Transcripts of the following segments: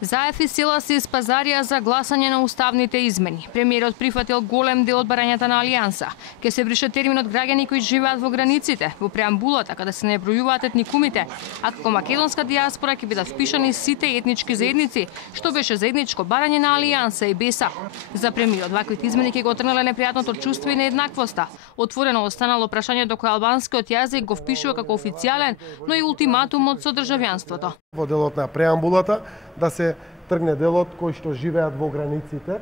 Заев и села се испазарија за гласање на уставните измени. Премиерот прифатил голем дел од барањата на Алијанса. Ке се брише терминот граѓани кои живеат во границите, во преамбулата каде се не бројуваат етникумите, а како македонска диаспора ќе бидат впишани сите етнички заедници, што беше заедничко барање на Алијанса и БЕСА. За премиерот ваквите измени ќе го отргнале непријатното чувство и нееднаквоста. Отворено останало прашањето кој албанскиот јазик го впишува како официјален, но и ултиматумот со државјанството. Во делот на преамбулата да се тргне делот кои што живеат во границите,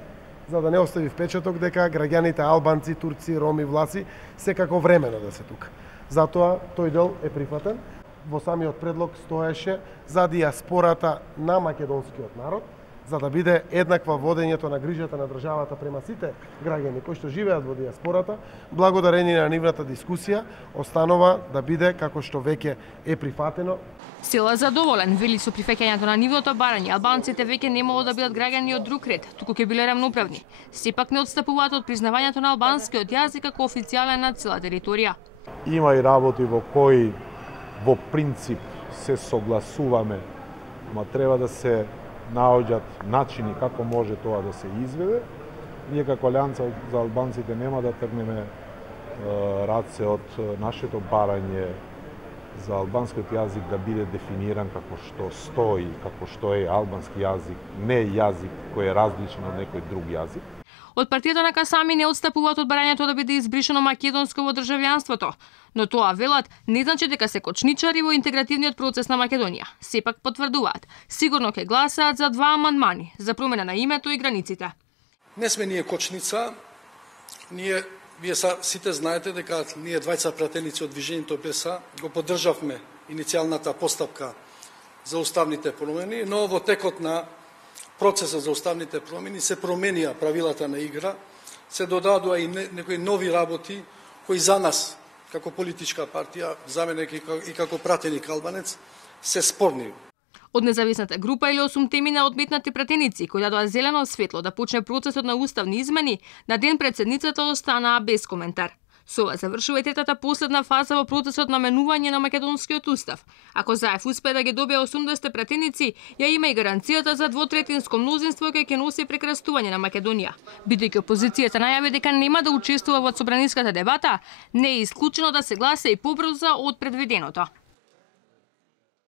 за да не остави впечаток дека граѓаните албанци, турци, роми, власи секако времено да се тука. Затоа тој дел е прифатен. Во самиот предлог стоеше за диаспората на македонскиот народ, за да биде еднаква водењето на грижата на државата према сите граѓани кои што живеат во диаспората, благодарение на нивната дискусија, останува да биде како што веќе е прифатено. Сила задоволен, вели со прифаќањето на нивното барање, албанците веќе немало да бидат граѓани од друг ред, туку ќе биле рамноправни. Сепак не отстапуваат од признавањето на албанскиот јазик како официјален на цела територија. Има и работи во кои во принцип се согласуваме, ама треба да се наоѓат начини како може тоа да се изведе. Ние како Алијанса за албанците нема да тргнеме раце од нашето барање за албанскиот јазик да биде дефиниран како што стои, како што е албански јазик, не јазик кој е различен од некој друг јазик. Од партијата на Касами не отстапуваат од барањето да биде избришено македонско во државјанството, но тоа велат не значи дека се кочничари во интегративниот процес на Македонија. Сепак потврдуваат, сигурно ќе гласаат за 2 амандмани за промена на името и границите. Не сме ние кочница, вие сите знаете дека ние двајца пратеници од движењето БЕСА го поддржавме иницијалната постапка за уставните промени, но во текот на процесот за уставните промени се променија правилата на игра, се додадоа и некои нови работи кои за нас како политичка партија, за мене и како пратеник албанец, се спорни. Од независната група или 8 теми на одметнати пратеници кои дадоа зелено светло да почне процесот на уставни измени, на ден пред седницата останаа без коментар. Со ова завршува и третата последна фаза во процесот на менување на македонскиот устав. Ако Заев успее да ги добие 80 пратеници, ја има и гаранцијата за двотретинско мнозинство кој ќе носи прекрастување на Македонија. Бидејќи опозицијата најави дека нема да учествува во собраниската дебата, не е исклучено да се гласа и побрзо од предвиденото.